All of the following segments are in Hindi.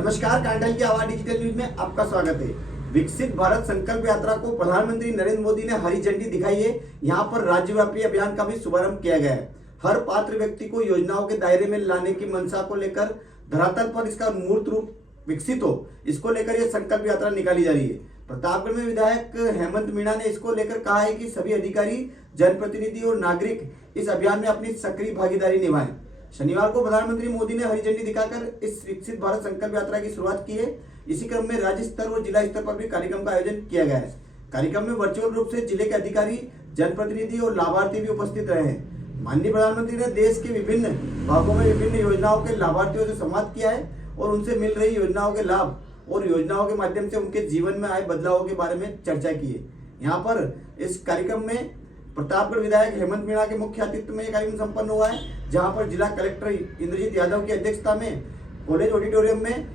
नमस्कार, कांडल की आवाज डिजिटल न्यूज में आपका स्वागत है। विकसित भारत संकल्प यात्रा को प्रधानमंत्री नरेंद्र मोदी ने हरी झंडी दिखाई है। यहाँ पर राज्यव्यापी अभियान का भी शुभारंभ किया गया है। हर पात्र व्यक्ति को योजनाओं के दायरे में लाने की मंशा को लेकर धरातल पर इसका मूर्त रूप विकसित हो, इसको लेकर यह संकल्प यात्रा निकाली जा रही है। प्रतापगढ़ में विधायक हेमंत मीणा ने इसको लेकर कहा है कि सभी अधिकारी, जनप्रतिनिधि और नागरिक इस अभियान में अपनी सक्रिय भागीदारी निभाएं। शनिवार को प्रधानमंत्री मोदी ने हरी झंडी दिखाकर इस विकसित भारत संकल्प यात्रा की शुरुआत की है। इसी क्रम में राज्य स्तर और जिला स्तर पर भी कार्यक्रम का आयोजन किया गया है। कार्यक्रम में वर्चुअल रूप से जिले के अधिकारी, जनप्रतिनिधि और लाभार्थी भी उपस्थित रहे हैं। माननीय प्रधानमंत्री ने देश के विभिन्न भागों में विभिन्न योजनाओं के लाभार्थियों से संवाद किया है और उनसे मिल रही योजनाओं के लाभ और योजनाओं के माध्यम से उनके जीवन में आए बदलावों के बारे में चर्चा की है। यहाँ पर इस कार्यक्रम में प्रतापगढ़ विधायक हेमंत मीणा के मुख्य अतिथि में यह कार्यक्रम संपन्न हुआ है, जहां पर जिला कलेक्टर इंद्रजीत यादव की अध्यक्षता में कॉलेज ऑडिटोरियम में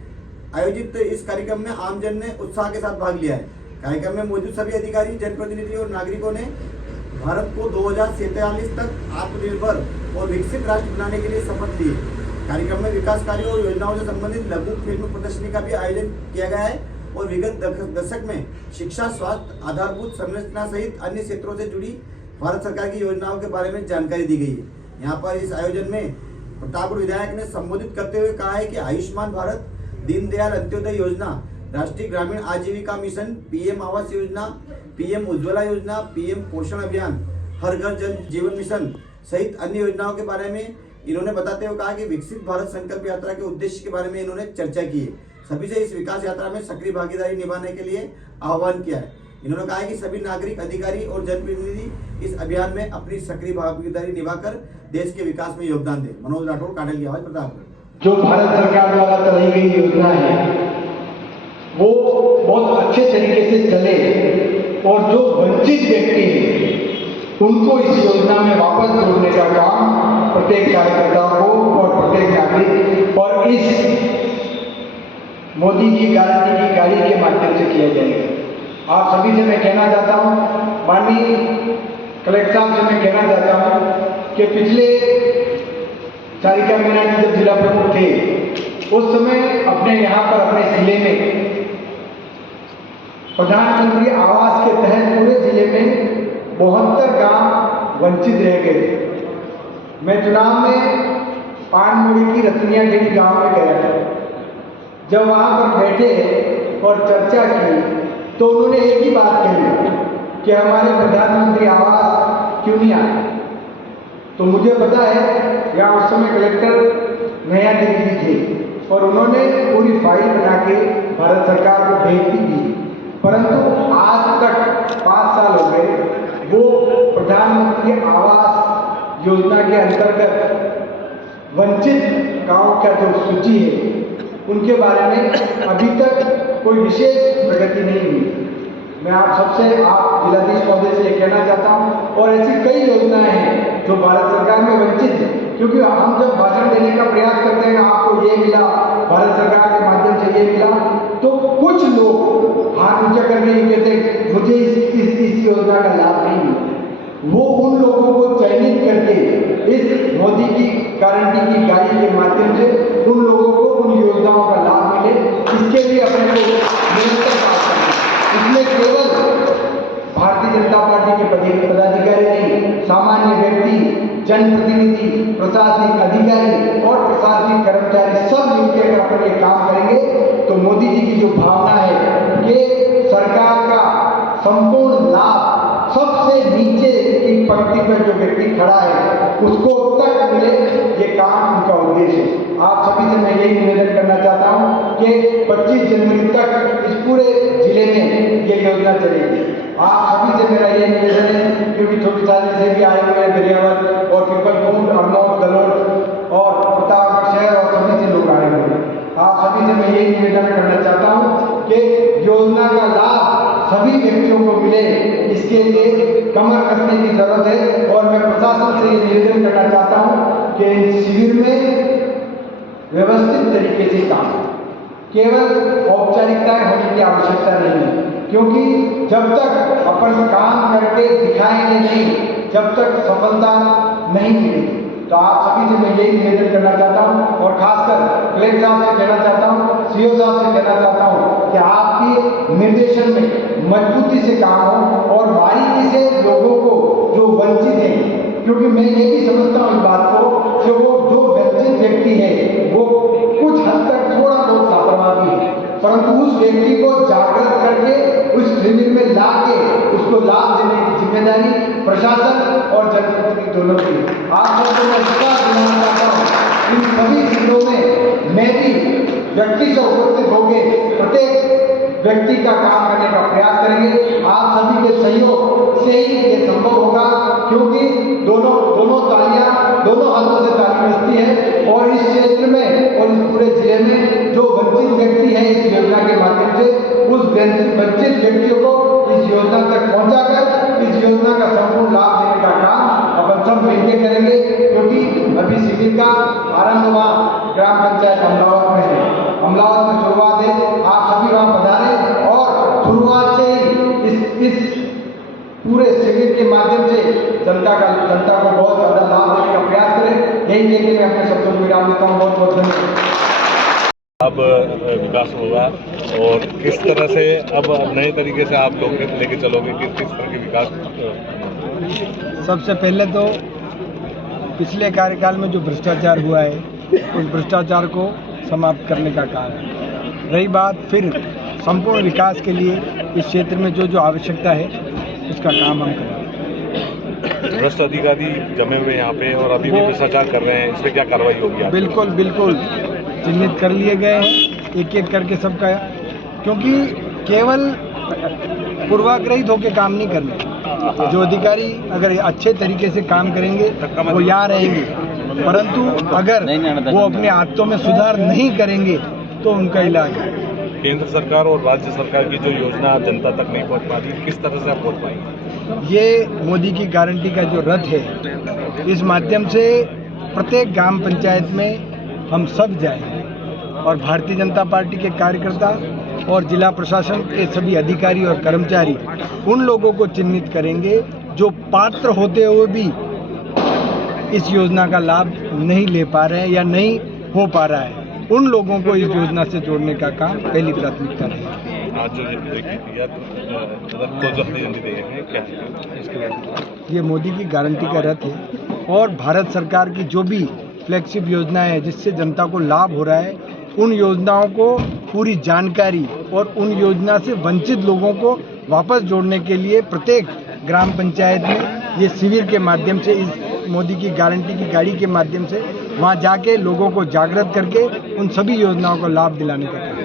आयोजित इस कार्यक्रम में आमजन ने उत्साह के साथ भाग लिया है। कार्यक्रम में मौजूद सभी अधिकारी, जनप्रतिनिधि और नागरिकों ने भारत को 2047 तक आत्मनिर्भर और विकसित राष्ट्र बनाने के लिए शपथ ली है। कार्यक्रम में विकास कार्यों और योजनाओं से संबंधित लघु फिल्म प्रदर्शनी का भी आयोजन किया गया है और विगत दशक में शिक्षा, स्वास्थ्य, आधारभूत संरचना सहित अन्य क्षेत्रों से जुड़ी भारत सरकार की योजनाओं के बारे में जानकारी दी गई है। यहाँ पर इस आयोजन में प्रतापगढ़ विधायक ने संबोधित करते हुए कहा है कि आयुष्मान भारत, दीनदयाल अंत्योदय योजना, राष्ट्रीय ग्रामीण आजीविका mission, PM Awas Yojana, PM Ujjwala योजना, पीएम पोषण अभियान, हर घर जल जीवन मिशन सहित अन्य योजनाओं के बारे में इन्होंने बताते हुए कहा कि विकसित भारत संकल्प यात्रा के उद्देश्य के बारे में इन्होंने चर्चा की है। सभी से इस विकास यात्रा में सक्रिय भागीदारी निभाने के लिए आह्वान किया है। इन्होंने कहा कि सभी नागरिक, अधिकारी और जनप्रतिनिधि इस अभियान में अपनी सक्रिय भागीदारी निभाकर देश के विकास में योगदान दें। मनोज राठौड़, कांडल की आवाज, प्रतापगढ़। जो भारत सरकार द्वारा चलाई गई योजना है वो बहुत अच्छे तरीके से चले और जो वंचित व्यक्ति हैं उनको इस योजना में वापस जोड़ने का काम प्रत्येक कार्यकर्ता को और प्रत्येक नागरिक और इस मोदी की गारंटी की गाड़ी के माध्यम से किया जाएगा। आप सभी से मैं कहना चाहता हूँ, माननीय कलेक्टर साहब से मैं कहना चाहता हूँ कि पिछले चारिका मीणा जी जब जिला प्रमुख थे उस समय अपने यहाँ पर अपने जिले में प्रधानमंत्री आवास के तहत पूरे जिले में 72 गांव वंचित रह गए थे। मैं चुनाव में पानमुड़ी की रतनियाखेड़ी गांव में गया था। जब वहां पर बैठे और चर्चा की तो उन्होंने एक ही बात कही कि हमारे प्रधानमंत्री आवास क्यों नहीं आए। तो मुझे पता है यहाँ उस समय कलेक्टर नया दिल्ली थे और उन्होंने पूरी फाइल बना के भारत सरकार को भेज भी दी, परंतु आज तक 5 साल हो गए वो प्रधानमंत्री आवास योजना के अंतर्गत वंचित गांव का जो सूची है उनके बारे में अभी तक कोई विशेष प्रगति नहीं हुई। मैं आप सबसे, आप जिलाधीश महोदय से ये कहना चाहता हूँ और ऐसी कई योजनाएं हैं जो भारत सरकार में वंचित है, क्योंकि हम जब भाषण देने का प्रयास करते हैं आपको ये मिला, भारत सरकार के माध्यम से ये मिला, तो कुछ लोग हाथ ऊंचा करके ये कहते हैं मुझे इस योजना का लाभ नहीं मिला। वो उन लोगों को चयनित करके इस मोदी की गारंटी की गाड़ी के माध्यम से उन लोगों को उन योजनाओं का लाभ मिले, इसके लिए अपने को निरंतर काम करना। इसमें केवल भारतीय जनता पार्टी के पदाधिकारी नहीं, सामान्य व्यक्ति, जनप्रतिनिधि, प्रशासनिक अधिकारी और प्रशासनिक कर्मचारी सब मिलकर अगर अपन ये काम करेंगे तो मोदी जी की जो भावना है कि सरकार का संपूर्ण लाभ सबसे नीचे की पंक्ति पर जो व्यक्ति खड़ा है उसको तक मिले, ये काम उनका उद्देश्य है। आप सभी से मैं यही निवेदन करना चाहता हूँ कि 25 जनवरी तक इस पूरे जिले में ये योजना चलेगी। आप सभी से मेरा ये निवेदन है, क्योंकि छोटी साली से भी आए हुए दरियावत और पिपलकुंड, अरनौत, गलोट और प्रतापगढ़ शहर और सभी से लोग आए हुए हैं। आप सभी से मैं यही निवेदन करना चाहता हूँ कि योजना का लाभ सभी व्यक्तियों को मिले, इसके लिए कमर कसने की जरूरत है। और मैं प्रशासन से ये निवेदन करना चाहता हूँ कि इन शिविर में व्यवस्थित तरीके से काम, केवल औपचारिकताएं होने की आवश्यकता नहीं है, क्योंकि जब तक अपन काम करके दिखाएंगे नहीं, जब तक सफलता नहीं मिलेगी। तो आप सभी से मैं यही निवेदन करना चाहता हूँ और खासकर कलेक्टर साहब से कहना चाहता हूँ, सीओ साहब से कहना चाहता हूँ कि आपके निर्देशन में मजबूती से काम हो और बारीकी से लोगों को जो वंचित हैं, क्योंकि मैं ये भी समझता हूँ इस बात को कि वो जो वंचित व्यक्ति है वो कुछ हद तक थोड़ा बहुत लापरवाह भी है, परंतु उस व्यक्ति को जागृत करके उस शिविर में ला के उसको लाभ देने की जिम्मेदारी प्रशासन और जनप्रतिनिधि दोनों की। आप सबको मैं विश्वास दिलाना चाहता हूँ, इन सभी शिविरों में मैं भी व्यक्ति से उपस्थित होकर प्रत्येक व्यक्ति का काम करने का प्रयास करेंगे। आप सभी के सहयोग से ही ये संभव होगा, क्योंकि दोनों तालियां दोनों हाथों से ताली बजती है और इस क्षेत्र में और इस पूरे जिले में जो वंचित व्यक्ति है इस योजना के माध्यम से उस वंचित व्यक्तियों को इस योजना तक पहुंचाकर इस योजना का संपूर्ण लाभ देने का काम अपन सब मिलकर करेंगे, क्योंकि अभी शिविर का आरंभ वहाँ ग्राम पंचायत अमलावत में है, अमलावत में शुरुआत है। आप सभी वहाँ पधारें और शुरुआत से ही इस पूरे शिविर के माध्यम से जनता को बहुत ज़्यादा लाभ देने का प्रयास करें। यही कहकर मैं अपने शब्दों को विराम देता हूँ। बहुत बहुत धन्यवाद। अब विकास होगा और किस तरह से अब नए तरीके से आप लोग लेके चलोगे, किस तरह के विकास? सबसे पहले तो पिछले कार्यकाल में जो भ्रष्टाचार हुआ है उस भ्रष्टाचार को समाप्त करने का काम है। रही बात फिर संपूर्ण विकास के लिए इस क्षेत्र में जो आवश्यकता है उसका काम हम करेंगे। भ्रष्ट अधिकारी जमे हुए यहाँ पे और अभी भी भ्रष्टाचार कर रहे हैं, इस पर क्या कार्रवाई होगी? बिल्कुल चिन्हित कर लिए गए हैं एक एक करके सबका, क्योंकि केवल पूर्वाग्रहित होकर काम नहीं करना। जो अधिकारी अगर अच्छे तरीके से काम करेंगे वो यहाँ रहेंगे, परंतु अगर वो अपने आदतों में सुधार नहीं करेंगे तो उनका इलाज है। केंद्र सरकार और राज्य सरकार की जो योजना जनता तक नहीं पहुँच पा रही, किस तरह से आप पहुँच पाएंगे? ये मोदी की गारंटी का जो रथ है, इस माध्यम से प्रत्येक ग्राम पंचायत में हम सब जाएंगे और भारतीय जनता पार्टी के कार्यकर्ता और जिला प्रशासन के सभी अधिकारी और कर्मचारी उन लोगों को चिन्हित करेंगे जो पात्र होते हुए भी इस योजना का लाभ नहीं ले पा रहे हैं या नहीं हो पा रहा है। उन लोगों को इस योजना से जोड़ने का काम पहली प्राथमिकता रहेगी। आज जो ये मोदी की गारंटी का रथ है और भारत सरकार की जो भी फ्लैगशिप योजना है जिससे जनता को लाभ हो रहा है, उन योजनाओं को पूरी जानकारी और उन योजना से वंचित लोगों को वापस जोड़ने के लिए प्रत्येक ग्राम पंचायत में ये शिविर के माध्यम से, इस मोदी की गारंटी की गाड़ी के माध्यम से वहाँ जाके लोगों को जागृत करके उन सभी योजनाओं को लाभ दिलाने का काम।